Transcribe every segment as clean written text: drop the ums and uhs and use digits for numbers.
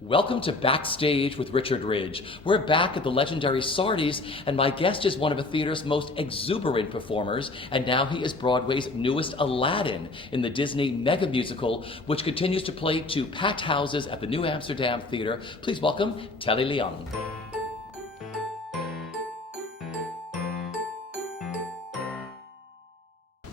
Welcome to Backstage with Richard Ridge. We're back at the legendary Sardi's, and my guest is one of the theater's most exuberant performers, and now he is Broadway's newest Aladdin in the Disney mega musical, which continues to play to packed houses at the New Amsterdam Theatre. Please welcome Telly Leung.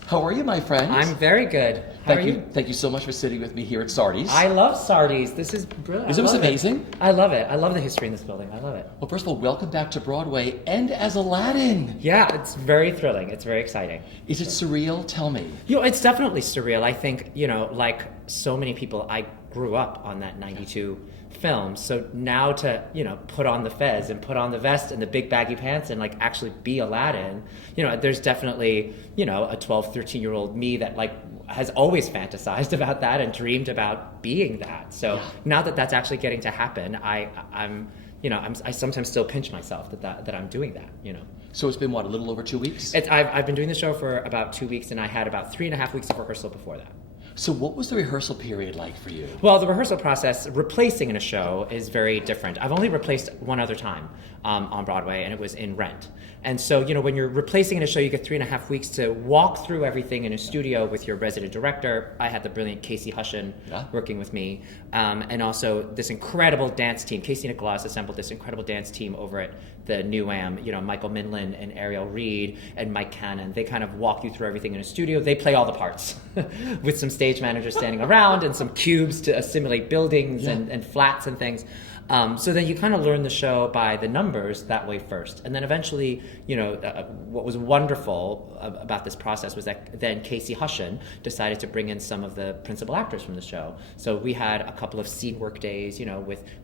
How are you, my friend? I'm very good. How are you? Thank you so much for sitting with me here at Sardi's. I love Sardi's. This is brilliant. Isn't this amazing? I love it. I love the history in this building. I love it. Well, first of all, welcome back to Broadway and as Aladdin. Yeah, it's very thrilling. It's very exciting. Is it surreal? Tell me. It's definitely surreal. I think, like so many people, I grew up on that 92 film. So now to, put on the fez and put on the vest and the big baggy pants and actually be Aladdin, there's definitely, a 12, 13-year-old me that has always fantasized about that and dreamed about being that. So now that that's actually getting to happen, I sometimes still pinch myself that I'm doing that, So it's been, a little over 2 weeks? I've been doing the show for about 2 weeks, and I had about 3.5 weeks of rehearsal before that. So what was the rehearsal period like for you? Well, the rehearsal process, replacing in a show, is very different. I've only replaced one other time on Broadway, and it was in Rent. And so, when you're replacing in a show, you get 3.5 weeks to walk through everything in a studio with your resident director. I had the brilliant Casey Hushin working with me, and also this incredible dance team. Casey Nicholas assembled this incredible dance team over at the New Am, Michael Minlin and Ariel Reed and Mike Cannon. They kind of walk you through everything in a studio. They play all the parts with some stage managers standing around and some cubes to assimilate buildings and flats and things. So then you kind of learn the show by the numbers that way first. And then eventually, what was wonderful about this process was that then Casey Hushin decided to bring in some of the principal actors from the show. So we had a couple of scene work days,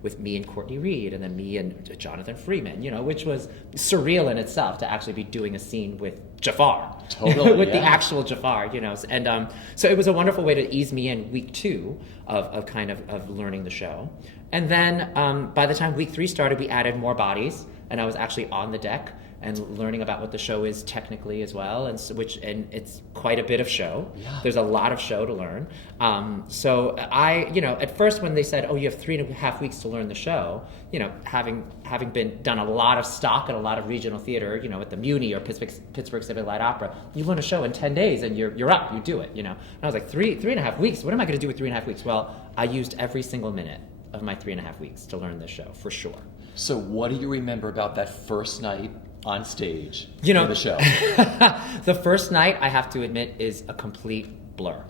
with me and Courtney Reed, and then me and Jonathan Freeman, which was surreal in itself to actually be doing a scene with Jafar. Totally, with the actual Jafar, And so it was a wonderful way to ease me in week 2 of learning the show. And then by the time week 3 started, we added more bodies, and I was actually on the deck and learning about what the show is technically as well, and it's quite a bit of show. Yeah. There's a lot of show to learn. So I, at first when they said, "Oh, you have 3.5 weeks to learn the show," having done a lot of stock and a lot of regional theater, at the Muni or Pittsburgh Civic Light Opera, you learn a show in 10 days and you're up, you do it, And I was like, 3.5 weeks. What am I going to do with 3.5 weeks? Well, I used every single minute of my 3.5 weeks to learn this show for sure. So what do you remember about that first night on stage in the show? The first night, I have to admit, is a complete blur.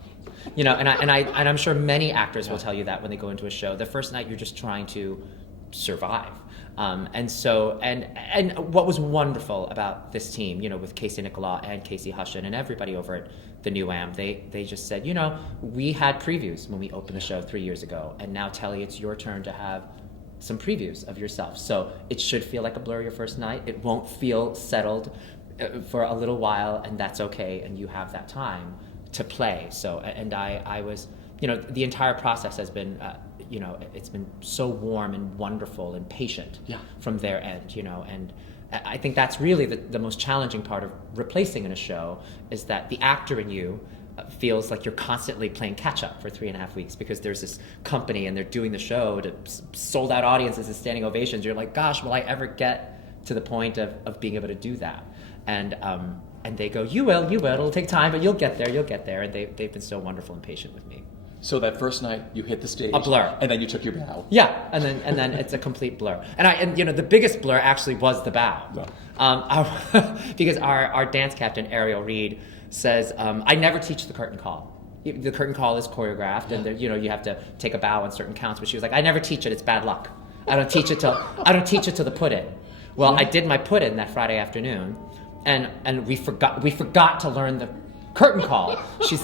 And I'm sure many actors will tell you that when they go into a show. The first night, you're just trying to survive. And what was wonderful about this team, with Casey Nicholas and Casey Hushin and everybody over at the New Am, they just said, we had previews when we opened the show 3 years ago, and now Telly, it's your turn to have some previews of yourself. So it should feel like a blur your first night. It won't feel settled for a little while, and that's okay, and you have that time to play. So, and I was, the entire process has been, it's been so warm and wonderful and patient from their end, and I think that's really the most challenging part of replacing in a show, is that the actor in you feels like you're constantly playing catch up for 3.5 weeks, because there's this company and they're doing the show to sold out audiences and standing ovations. You're like, gosh, will I ever get to the point of being able to do that? And they go, you will, it'll take time, but you'll get there. And they've been so wonderful and patient with me. So that first night you hit the stage, a blur, and then you took your bow. Yeah, and then it's a complete blur. And the biggest blur actually was the bow, because our dance captain Ariel Reed says, I never teach the curtain call. The curtain call is choreographed, and you have to take a bow on certain counts. But she was like, I never teach it. It's bad luck. I don't teach it till the put in. Well, I did my put in that Friday afternoon, and we forgot to learn the curtain call. She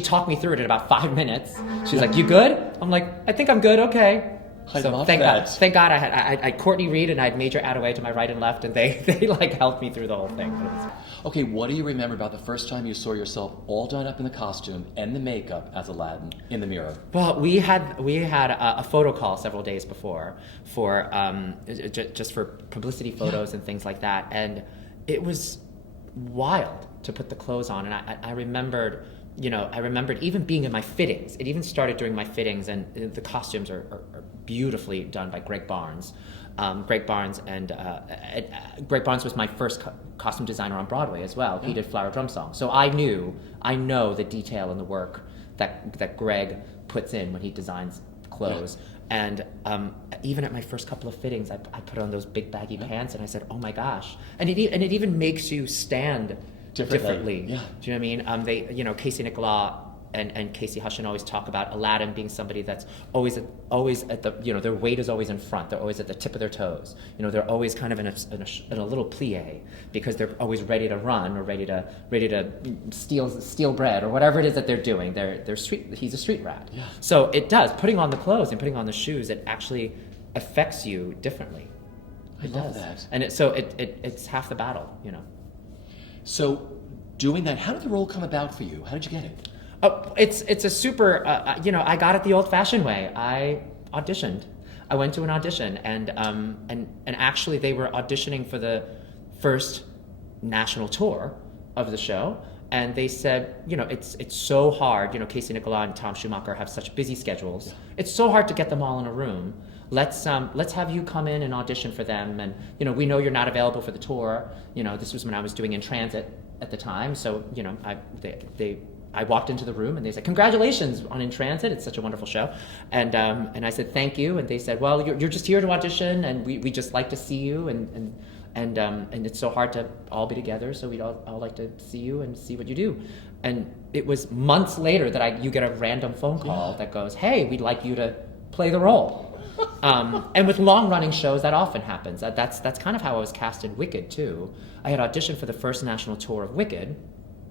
talked me through it in about 5 minutes. She's like, "You good?" I'm like, "I think I'm good. Okay." So thank God I had Courtney Reed and I had Major Attaway to my right and left, and they helped me through the whole thing. Okay, what do you remember about the first time you saw yourself all done up in the costume and the makeup as Aladdin in the mirror? Well, we had a photo call several days before for just for publicity photos and things like that, and it was wild to put the clothes on. And I remembered I remembered even being in my fittings. It even started during my fittings, and the costumes are beautifully done by Greg Barnes. Greg Barnes was my first costume designer on Broadway as well. Yeah. He did Flower Drum Song. So I know the detail and the work that Greg puts in when he designs clothes. Yeah. And even at my first couple of fittings, I put on those big baggy pants, and I said, "Oh my gosh!" And it even makes you stand differently. Yeah. Do you know what I mean? Casey Nicholaw and Casey Hushin always talk about Aladdin being somebody that's always at the, their weight is always in front. They're always at the tip of their toes. They're always kind of in a little plie, because they're always ready to run or ready to steal bread or whatever it is that they're doing. He's a street rat. Yeah. So it does, putting on the clothes and putting on the shoes, it actually affects you differently. I love that. And it's half the battle. So doing that, how did the role come about for you? How did you get it? Oh, it's a super, I got it the old-fashioned way. I auditioned. I went to an audition, and actually they were auditioning for the first national tour of the show, and they said, it's so hard. Casey Nicholaw and Tom Schumacher have such busy schedules. Yeah. It's so hard to get them all in a room. Let's have you come in and audition for them, and we know you're not available for the tour. This was when I was doing In Transit at the time, so I walked into the room and they said, "Congratulations on In Transit, it's such a wonderful show." And I said, "Thank you." And they said, "Well, you're just here to audition, and we just like to see you, and it's so hard to all be together, so we'd all like to see you and see what you do." And it was months later that you get a random phone call that goes, "Hey, we'd like you to play the role." And with long-running shows, that often happens. That's kind of how I was cast in Wicked too. I had auditioned for the first national tour of Wicked,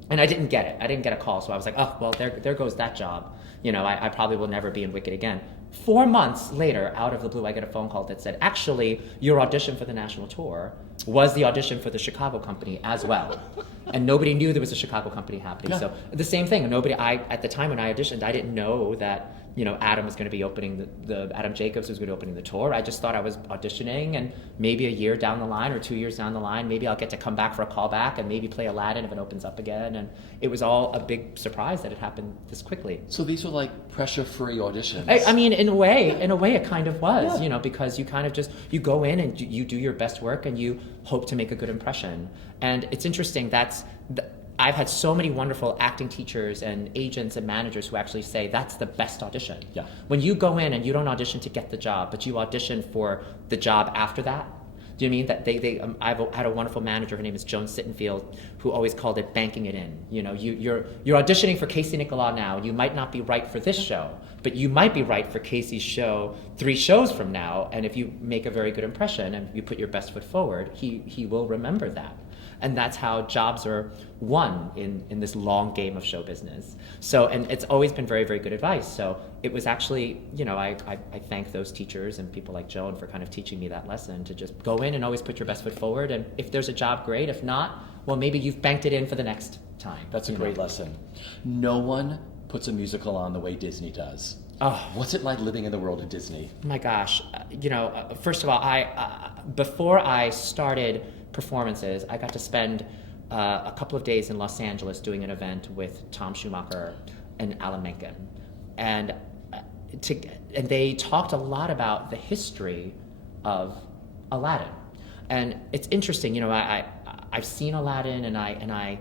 and I didn't get it. I didn't get a call, so I was like, "Oh, well, there goes that job. I probably will never be in Wicked again." 4 months later, out of the blue, I get a phone call that said, "Actually, your audition for the national tour was the audition for the Chicago company as well." And nobody knew there was a Chicago company happening. Yeah. So the same thing. At the time when I auditioned, I didn't know that Adam was going to be opening the Adam Jacobs was going to be opening the tour. I just thought I was auditioning, and maybe a year down the line or 2 years down the line, maybe I'll get to come back for a callback and maybe play Aladdin if it opens up again. And it was all a big surprise that it happened this quickly. So these were like pressure-free auditions. I mean, in a way, it kind of was. Yeah. Because you kind of you go in and you do your best work and you hope to make a good impression. And it's interesting. I've had so many wonderful acting teachers and agents and managers who actually say that's the best audition. Yeah. When you go in and you don't audition to get the job, but you audition for the job after that. Do you mean that I've had a wonderful manager, her name is Joan Sittenfield, who always called it banking it in. You're auditioning for Casey Nicholaw now. You might not be right for this show, but you might be right for Casey's show 3 shows from now. And if you make a very good impression and you put your best foot forward, he will remember that. And that's how jobs are won in this long game of show business. So, and it's always been very, very good advice. So it was actually, I thank those teachers and people like Joan for kind of teaching me that lesson to just go in and always put your best foot forward. And if there's a job, great. If not, well, maybe you've banked it in for the next time. That's a great lesson. No one puts a musical on the way Disney does. Oh, what's it like living in the world of Disney? My gosh, first of all, before I started performances, I got to spend a couple of days in Los Angeles doing an event with Tom Schumacher and Alan Menken, and they talked a lot about the history of Aladdin, and it's interesting. I've seen Aladdin, and I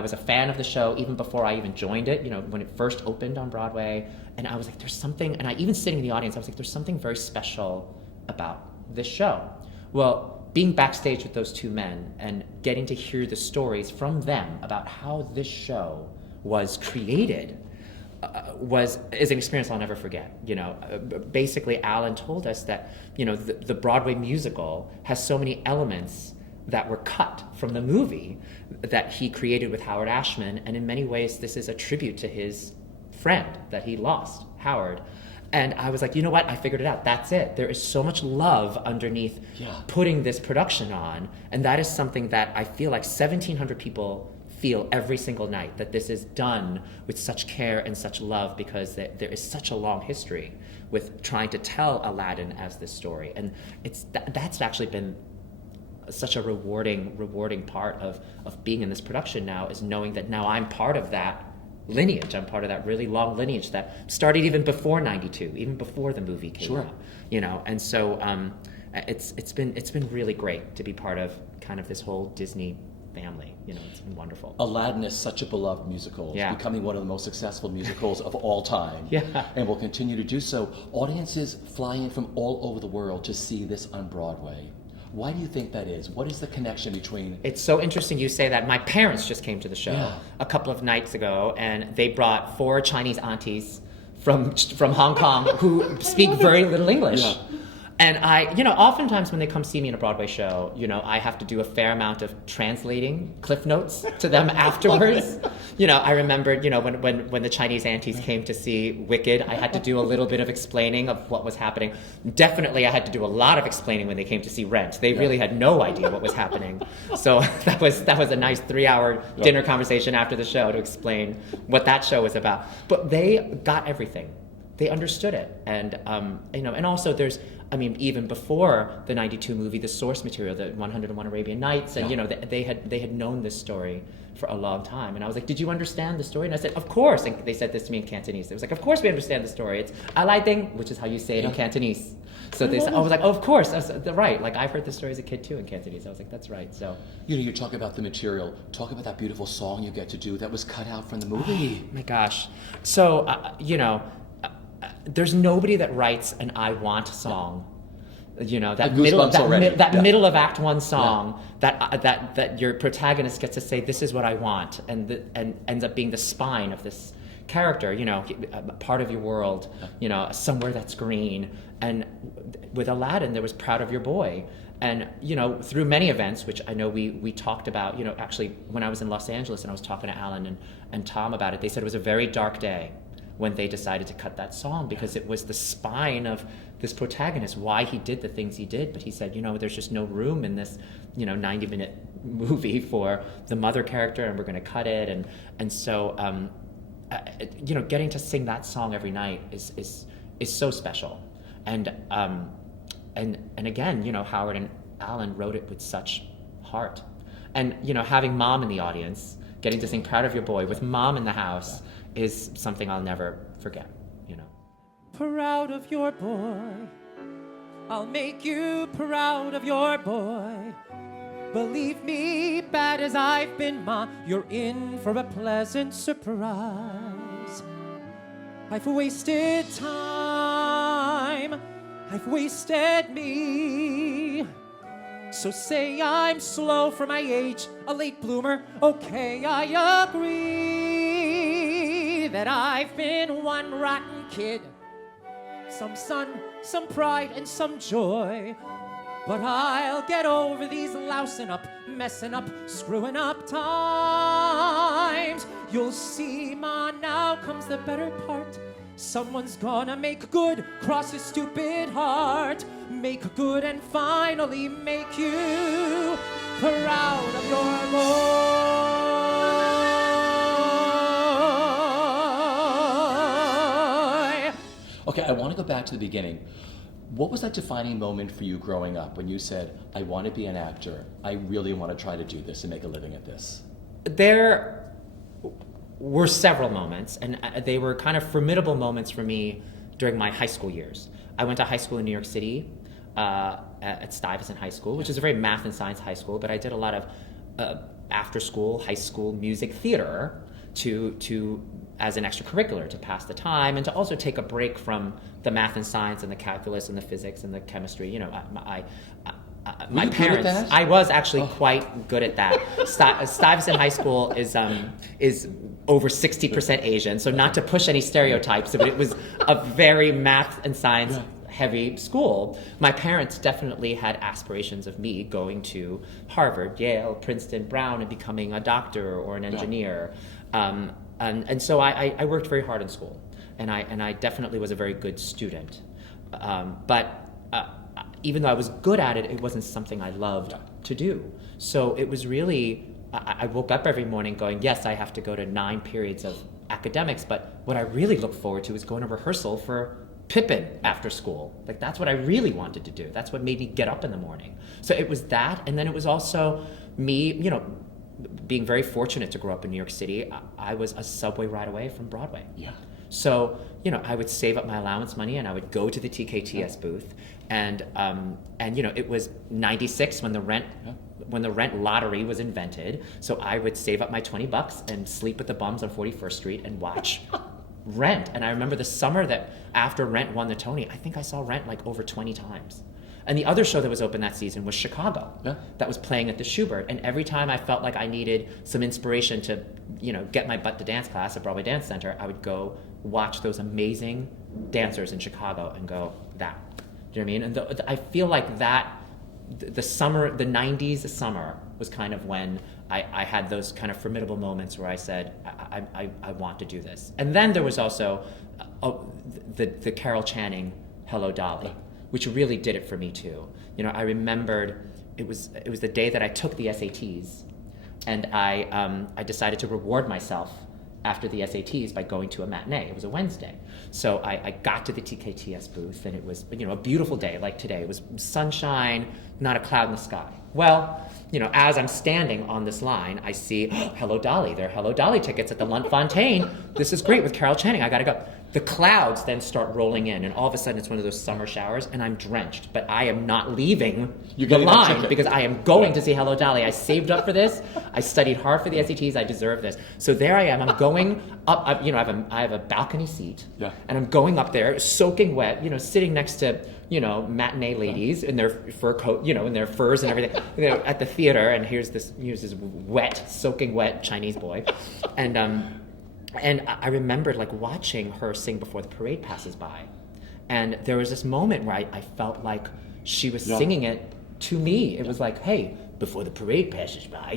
was a fan of the show even before I even joined it. When it first opened on Broadway, and I was like, there's something, and I even sitting in the audience, I was like, there's something very special about this show. Well, being backstage with those 2 men and getting to hear the stories from them about how this show was created is an experience I'll never forget. Basically, Alan told us that the Broadway musical has so many elements that were cut from the movie that he created with Howard Ashman, and in many ways this is a tribute to his friend that he lost, Howard. And I was like, you know what? I figured it out. That's it. There is so much love underneath putting this production on. And that is something that I feel like 1,700 people feel every single night, that this is done with such care and such love, because there is such a long history with trying to tell Aladdin as this story. And that's actually been such a rewarding part of being in this production now, is knowing that now I'm part of that lineage. I'm part of that really long lineage that started even before '92, even before the movie came Sure. out. You know, and so it's been really great to be part of kind of this whole Disney family. You know, it's been wonderful. Aladdin is such a beloved musical, Yeah. becoming one of the most successful musicals of all time, Yeah. and will continue to do so. Audiences fly in from all over the world to see this on Broadway. Why do you think that is? What is the connection between... It's so interesting you say that. My parents just came to the show Yeah. a couple of nights ago, and they brought 4 Chinese aunties from Hong Kong who speak very little English. Yeah. And I, you know, oftentimes when they come see me in a Broadway show, you know, I have to do a fair amount of translating Cliff Notes to them afterwards. You know, I remembered, you know, when the Chinese aunties came to see Wicked, I had to do a little bit of explaining of what was happening. Definitely, I had to do a lot of explaining when they came to see Rent. They really had no idea what was happening. So that was a nice 3-hour dinner conversation after the show to explain what that show was about. But they got everything. They understood it, and you know, and also there's, I mean, even before the '92 movie, the source material, the 101 Arabian Nights, and you know, they had known this story for a long time. And I was like, "Did you understand the story?" And I said, "Of course." And they said this to me in Cantonese. They was like, "Of course we understand the story. It's Aladdin," which is how you say it in Cantonese. So they said, I was like, "Oh, of course, that's right." Like I've heard this story as a kid too in Cantonese. I was like, "That's right." So You know, you talk about the material. Talk about that beautiful song you get to do that was cut out from the movie. my gosh. So you know. There's nobody that writes an "I Want" song, you know, that The goosebumps middle of Act 1 song that your protagonist gets to say, "This is what I want," and ends up being the spine of this character. You know, part of your world. You know, somewhere that's green. And with Aladdin, there was "Proud of Your Boy." And, you know, through many events, which I know we talked about, you know, actually when I was in Los Angeles and I was talking to Alan and Tom about it, they said it was a very dark day when they decided to cut that song because it was the spine of this protagonist, why he did the things he did. But he said, you know, there's just no room in this, you know, 90-minute movie for the mother character, and we're going to cut it. And so, you know, getting to sing that song every night is so special. And again, you know, Howard and Alan wrote it with such heart. And, you know, having Mom in the audience, getting to sing "Proud of Your Boy" with Mom in the house is something I'll never forget, you know. Proud of your boy, I'll make you proud of your boy. Believe me, bad as I've been, Ma, you're in for a pleasant surprise. I've wasted time, I've wasted me. So say I'm slow for my age, a late bloomer, okay, I agree that I've been one rotten kid. Some sun, some pride, and some joy. But I'll get over these lousing up, messing up, screwing up times. You'll see, Ma, now comes the better part. Someone's gonna make good, cross his stupid heart. Make good and finally make you proud of your boy. Okay, I want to go back to the beginning. What was that defining moment for you growing up when you said, I want to be an actor, I really want to try to do this and make a living at this? There were several moments, and they were kind of formidable moments for me during my high school years. I went to high school in New York City at Stuyvesant High School, which is a very math and science high school, but I did a lot of after school, high school music theater to as an extracurricular to pass the time and to also take a break from the math and science and the calculus and the physics and the chemistry. You know, my parents. I was actually quite good at that. Stuyvesant High School is over 60% Asian, so not to push any stereotypes, but it was a very math and science heavy school. My parents definitely had aspirations of me going to Harvard, Yale, Princeton, Brown, and becoming a doctor or an engineer. And so I worked very hard in school, and I definitely was a very good student. But even though I was good at it, it wasn't something I loved to do. So it was really, I woke up every morning going, yes, I have to go to 9 periods of academics, but what I really looked forward to was going to rehearsal for Pippin after school. Like, that's what I really wanted to do. That's what made me get up in the morning. So it was that, and then it was also me, you know, being very fortunate to grow up in New York City, I was a subway ride away from Broadway. Yeah. So, I would save up my allowance money and I would go to the TKTS booth, and it was '96 when the rent lottery was invented. So I would save up my $20 and sleep with the bums on 41st Street and watch Rent. And I remember the summer that after Rent won the Tony, I think I saw Rent like over 20 times. And the other show that was open that season was Chicago, that was playing at the Schubert. And every time I felt like I needed some inspiration to, get my butt to dance class at Broadway Dance Center, I would go watch those amazing dancers in Chicago and go, that. Do you know what I mean? And I feel like that, the summer, the 90s summer was kind of when I had those kind of formidable moments where I said, I want to do this. And then there was also the Carol Channing, Hello Dolly, which really did it for me too. I remembered it was the day that I took the SATs, and I decided to reward myself after the SATs by going to a matinee. It was a Wednesday. So I got to the TKTS booth, and it was a beautiful day like today. It was sunshine, not a cloud in the sky. Well, as I'm standing on this line, I see, Hello Dolly. There are Hello Dolly tickets at the Lunt Fontaine. This is great with Carol Channing. I got to go. The clouds then start rolling in, and all of a sudden it's one of those summer showers, and I'm drenched. But I am not leaving the line because I am going to see Hello Dolly. I saved up for this. I studied hard for the SATs. I deserve this. So there I am. I'm going up. I have a balcony seat, and I'm going up there, soaking wet. Sitting next to matinee ladies in their fur coat, in their furs and everything, at the theater. And here's this wet, soaking wet Chinese boy, and I remembered watching her sing Before the Parade Passes By. And there was this moment where I felt like she was singing it to me. It was like, hey, before the parade passes by,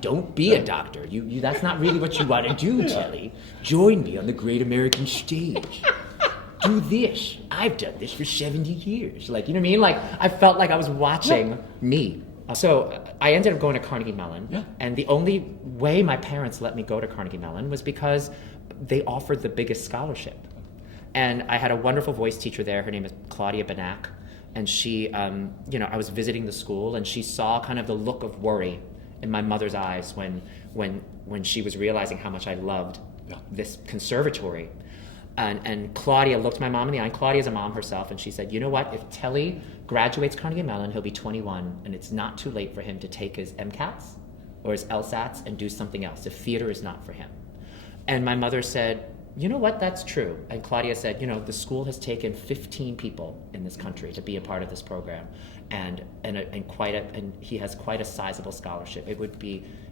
don't be a doctor. You that's not really what you want to do, Telly. Join me on the great American stage. Do this. I've done this for 70 years. You know what I mean? I felt like I was watching me. So I ended up going to Carnegie Mellon, and the only way my parents let me go to Carnegie Mellon was because they offered the biggest scholarship. And I had a wonderful voice teacher there. Her name is Claudia Banak, and she, I was visiting the school, and she saw kind of the look of worry in my mother's eyes when she was realizing how much I loved this conservatory. And Claudia looked my mom in the eye, and Claudia's a mom herself, and she said, you know what, if Telly graduates Carnegie Mellon, he'll be 21, and it's not too late for him to take his MCATs or his LSATs and do something else. The theater is not for him. And my mother said, you know what, that's true. And Claudia said, the school has taken 15 people in this country to be a part of this program, and he has quite a sizable scholarship.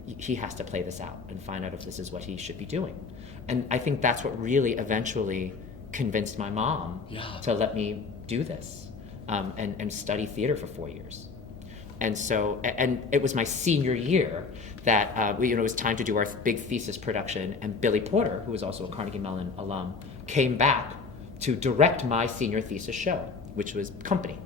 He has to play this out and find out if this is what he should be doing. And I think that's what really eventually convinced my mom to let me do this and study theater for 4 years. And so, and it was my senior year that it was time to do our big thesis production, and Billy Porter, who was also a Carnegie Mellon alum, came back to direct my senior thesis show, which was Company.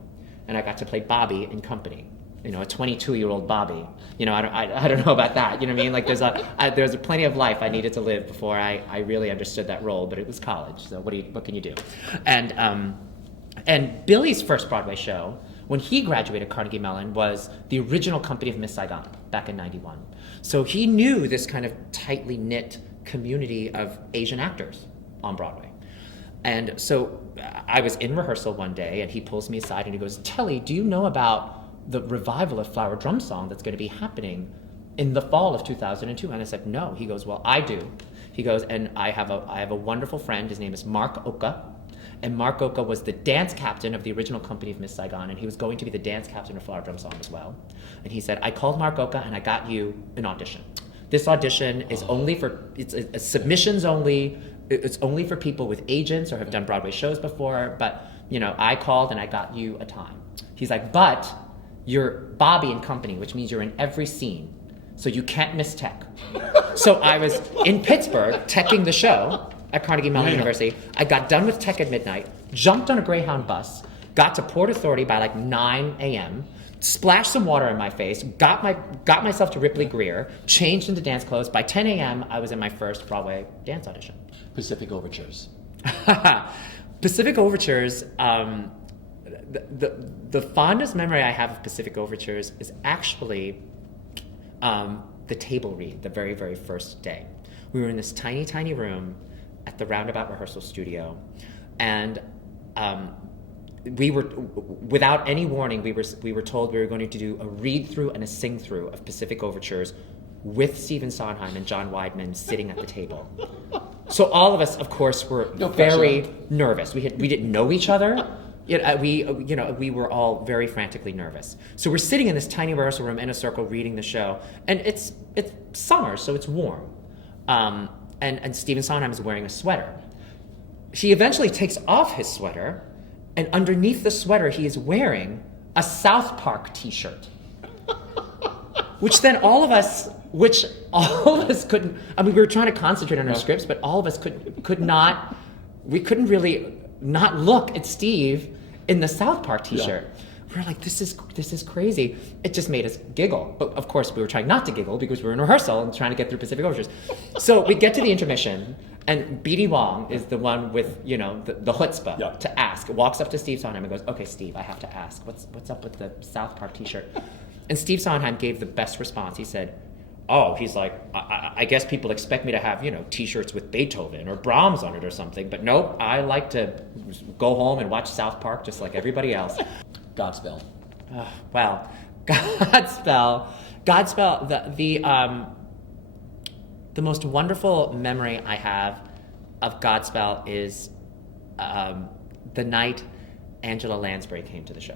And I got to play Bobby in Company. A 22-year-old Bobby. I don't know about that. You know what I mean? There's plenty of life I needed to live before I really understood that role. But it was college, so what can you do? And Billy's first Broadway show, when he graduated Carnegie Mellon, was the original Company of Miss Saigon back in '91. So he knew this kind of tightly knit community of Asian actors on Broadway. And so I was in rehearsal one day, and he pulls me aside and he goes, Telly, do you know about the revival of Flower Drum Song that's going to be happening in the fall of 2002? And I said, no. He goes, well, I do. He goes, and I have a wonderful friend. His name is Mark Oka. And Mark Oka was the dance captain of the original Company of Miss Saigon, and he was going to be the dance captain of Flower Drum Song as well. And he said, I called Mark Oka and I got you an audition. This audition is only for, it's submissions only. It's only for people with agents or have done Broadway shows before. But, I called and I got you a time. He's like, but you're Bobby in Company, which means you're in every scene, so you can't miss tech. So I was in Pittsburgh teching the show at Carnegie Mellon University. I got done with tech at midnight, jumped on a Greyhound bus, got to Port Authority by 9 a.m., splashed some water in my face, got myself to Ripley Greer, changed into dance clothes. By 10 a.m., I was in my first Broadway dance audition. Pacific Overtures. Pacific Overtures, the fondest memory I have of Pacific Overtures is actually the table read the very, very first day. We were in this tiny, tiny room at the Roundabout Rehearsal Studio, and we were, without any warning, we were told we were going to do a read-through and a sing-through of Pacific Overtures with Stephen Sondheim and John Weidman sitting at the table. So all of us, of course, were very nervous. We didn't know each other. We were all very frantically nervous. So we're sitting in this tiny rehearsal room in a circle reading the show, and it's summer, so it's warm. And Stephen Sondheim is wearing a sweater. He eventually takes off his sweater, and underneath the sweater he is wearing a South Park t-shirt. Which all of us couldn't, I mean, we were trying to concentrate on our scripts, but all of us we couldn't really not look at Steve in the South Park t-shirt. We were like, this is crazy. It just made us giggle. But of course we were trying not to giggle because we were in rehearsal and trying to get through Pacific Overtures. So we get to the intermission, and B.D. Wong is the one with, the chutzpah to ask. Walks up to Steve Sondheim and goes, okay, Steve, I have to ask, what's up with the South Park t-shirt? And Steve Sondheim gave the best response. He said, he's like, I guess people expect me to have, t-shirts with Beethoven or Brahms on it or something, but nope, I like to go home and watch South Park just like everybody else. Godspell. Well, Godspell, the most wonderful memory I have of Godspell is the night Angela Lansbury came to the show.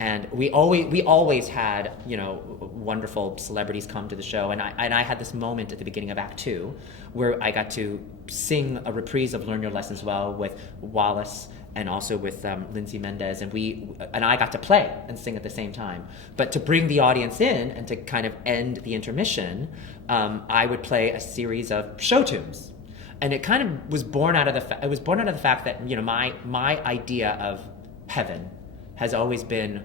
And we always had, wonderful celebrities come to the show, and I had this moment at the beginning of Act 2 where I got to sing a reprise of Learn Your Lessons Well with Wallace and also with Lindsay Mendez, and I got to play and sing at the same time. But to bring the audience in and to kind of end the intermission, I would play a series of show tunes, and it kind of was born out of the fact that my idea of heaven has always been,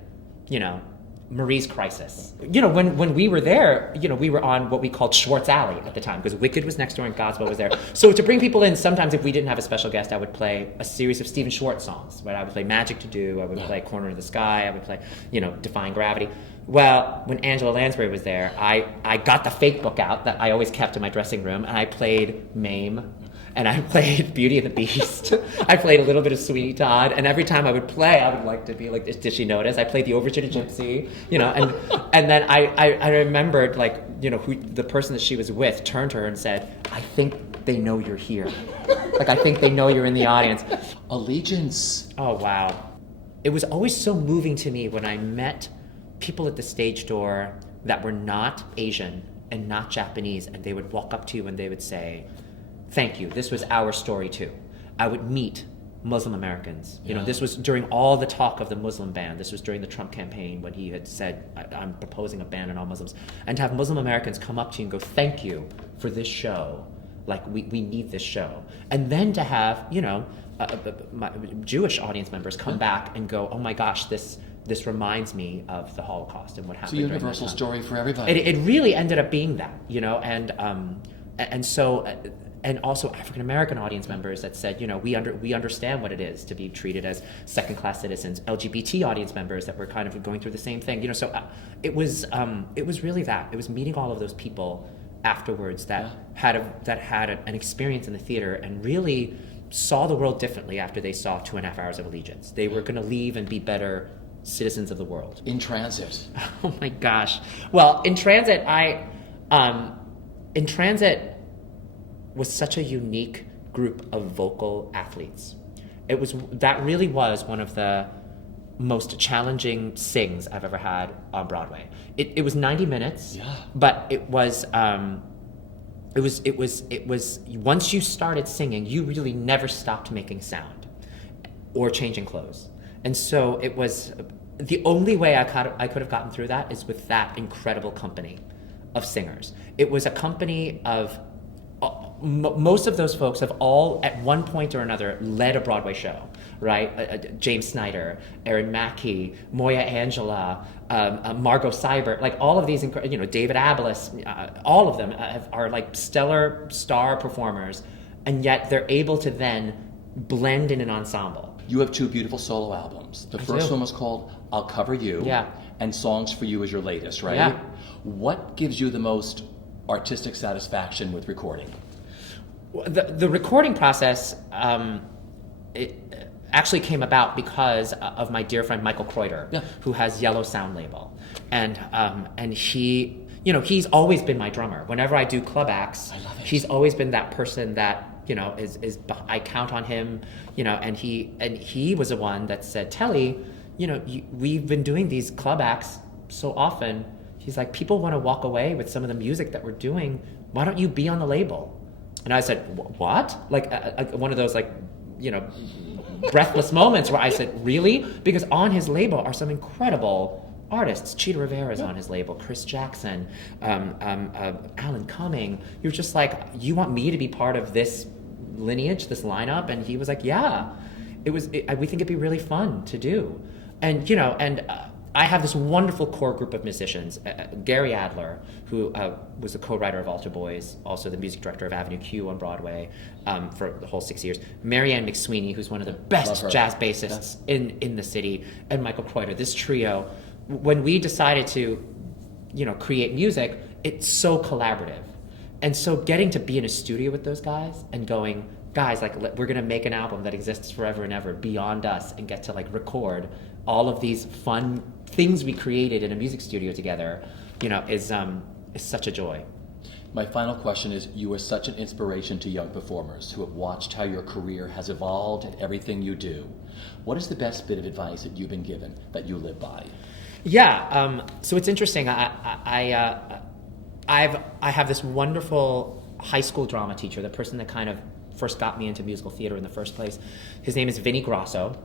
Marie's Crisis. When we were there, we were on what we called Schwartz Alley at the time, because Wicked was next door and Godspell was there. So to bring people in, sometimes if we didn't have a special guest, I would play a series of Stephen Schwartz songs, right? I would play Magic to Do, I would play Corner of the Sky, I would play, Defying Gravity. Well, when Angela Lansbury was there, I got the fake book out that I always kept in my dressing room, and I played Mame, and I played Beauty and the Beast. I played a little bit of Sweeney Todd, and every time I would play, I would like to be like, did she notice? I played the Overture to Gypsy, and then I remembered, who the person that she was with turned to her and said, I think they know you're here. I think they know you're in the audience. Allegiance. Oh, wow. It was always so moving to me when I met people at the stage door that were not Asian and not Japanese, and they would walk up to you and they would say, thank you, this was our story too. I would meet Muslim Americans. This was during all the talk of the Muslim ban. This was during the Trump campaign when he had said, I'm proposing a ban on all Muslims. And to have Muslim Americans come up to you and go, thank you for this show. We need this show. And then to have, my Jewish audience members come back and go, oh my gosh, this reminds me of the Holocaust and what happened. It's a universal story for everybody. It really ended up being that, and also African American audience members that said, we understand what it is to be treated as second-class citizens. LGBT audience members that were kind of going through the same thing, So it was really that. It was meeting all of those people afterwards that had an experience in the theater and really saw the world differently after they saw 2.5 Hours of Allegiance. They were going to leave and be better citizens of the world. In transit. Oh my gosh. Well, in transit, was such a unique group of vocal athletes. That really was one of the most challenging sings I've ever had on Broadway. It was 90 minutes, but it was once you started singing, you really never stopped making sound or changing clothes. And so it was the only way I could have gotten through that is with that incredible company of singers. It was a company of most of those folks have all, at one point or another, led a Broadway show, right? James Snyder, Erin Mackey, Moya Angela, Margot Seibert, all of these, David Abeles, all of them are stellar star performers, and yet they're able to then blend in an ensemble. You have two beautiful solo albums. The first do. one was called I'll Cover You. Yeah. And Songs for You is your latest, right? Yeah. What gives you the most artistic satisfaction with recording? The recording process, it actually came about because of my dear friend Michael Kreuter, Yeah. who has Yellow Sound Label, and he, he's always been my drummer. Whenever I do club acts, I love it. he's always been that person that is I count on him, and he was the one that said, Telly, we've been doing these club acts so often. He's like, people want to walk away with some of the music that we're doing. Why don't you be on the label? And I said, what? Like one of those breathless moments where I said, really? Because on his label are some incredible artists. Cheetah Rivera's on his label, Chris Jackson, Alan Cumming. You're just like, you want me to be part of this lineage, this lineup? And he was like, yeah. We think it'd be really fun to do. And I have this wonderful core group of musicians. Gary Adler, who was the co-writer of Altar Boys, also the music director of Avenue Q on Broadway for the whole 6 years. Marianne McSweeney, who's one of the best jazz bassists in the city, and Michael Kreuter. This trio, when we decided to, create music, it's so collaborative. And so getting to be in a studio with those guys and going, guys, we're gonna make an album that exists forever and ever beyond us, and get to record all of these fun things we created in a music studio together, is such a joy. My final question is, you are such an inspiration to young performers who have watched how your career has evolved and everything you do. What is the best bit of advice that you've been given that you live by? Yeah, so it's interesting. I have this wonderful high school drama teacher, the person that kind of first got me into musical theater in the first place. His name is Vinny Grosso.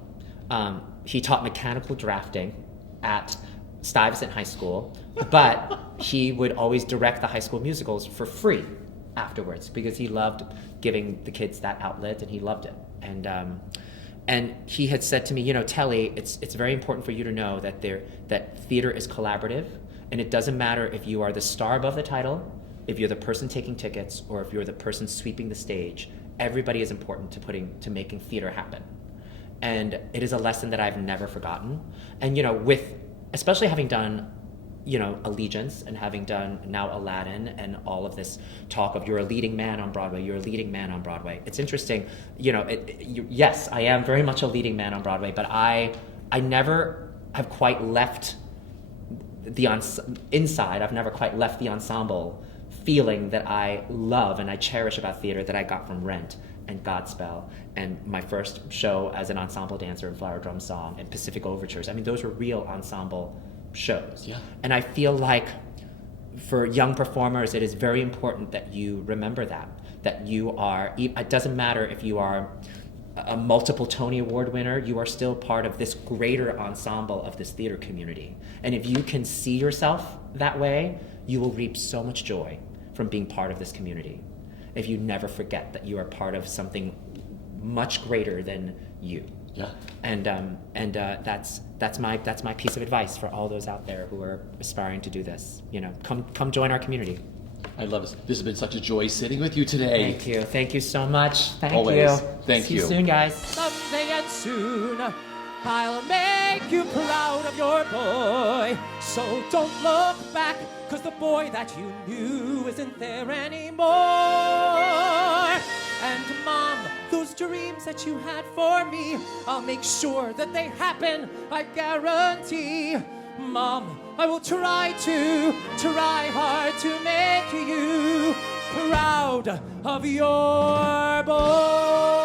He taught mechanical drafting at Stuyvesant High School, but he would always direct the high school musicals for free afterwards because he loved giving the kids that outlet, and he loved it. And he had said to me, Telly, it's very important for you to know that theater is collaborative, and it doesn't matter if you are the star above the title, if you're the person taking tickets, or if you're the person sweeping the stage. Everybody is important to making theater happen. And it is a lesson that I've never forgotten. And especially having done Allegiance, and having done now Aladdin, and all of this talk of you're a leading man on Broadway, it's interesting. Yes, I am very much a leading man on Broadway, but I never have quite left the inside. I've never quite left the ensemble feeling that I love and I cherish about theater that I got from Rent and Godspell and my first show as an ensemble dancer in Flower Drum Song and Pacific Overtures. I mean, those were real ensemble shows. Yeah. And I feel like for young performers, it is very important that you remember that you are, it doesn't matter if you are a multiple Tony Award winner, you are still part of this greater ensemble of this theater community. And if you can see yourself that way, you will reap so much joy from being part of this community. If you never forget that you are part of something much greater than you. Yeah. And that's my piece of advice for all those out there who are aspiring to do this. Come join our community. I love this. This has been such a joy sitting with you today. Thank you. Thank you so much. Thank Always. you. Thank See you. you soon, guys. Someday and soon, I'll make you proud of your boy. So don't look back, 'cause the boy that you knew isn't there anymore. And Mom, those dreams that you had for me, I'll make sure that they happen, I guarantee. Mom, I will try hard to make you proud of your boy.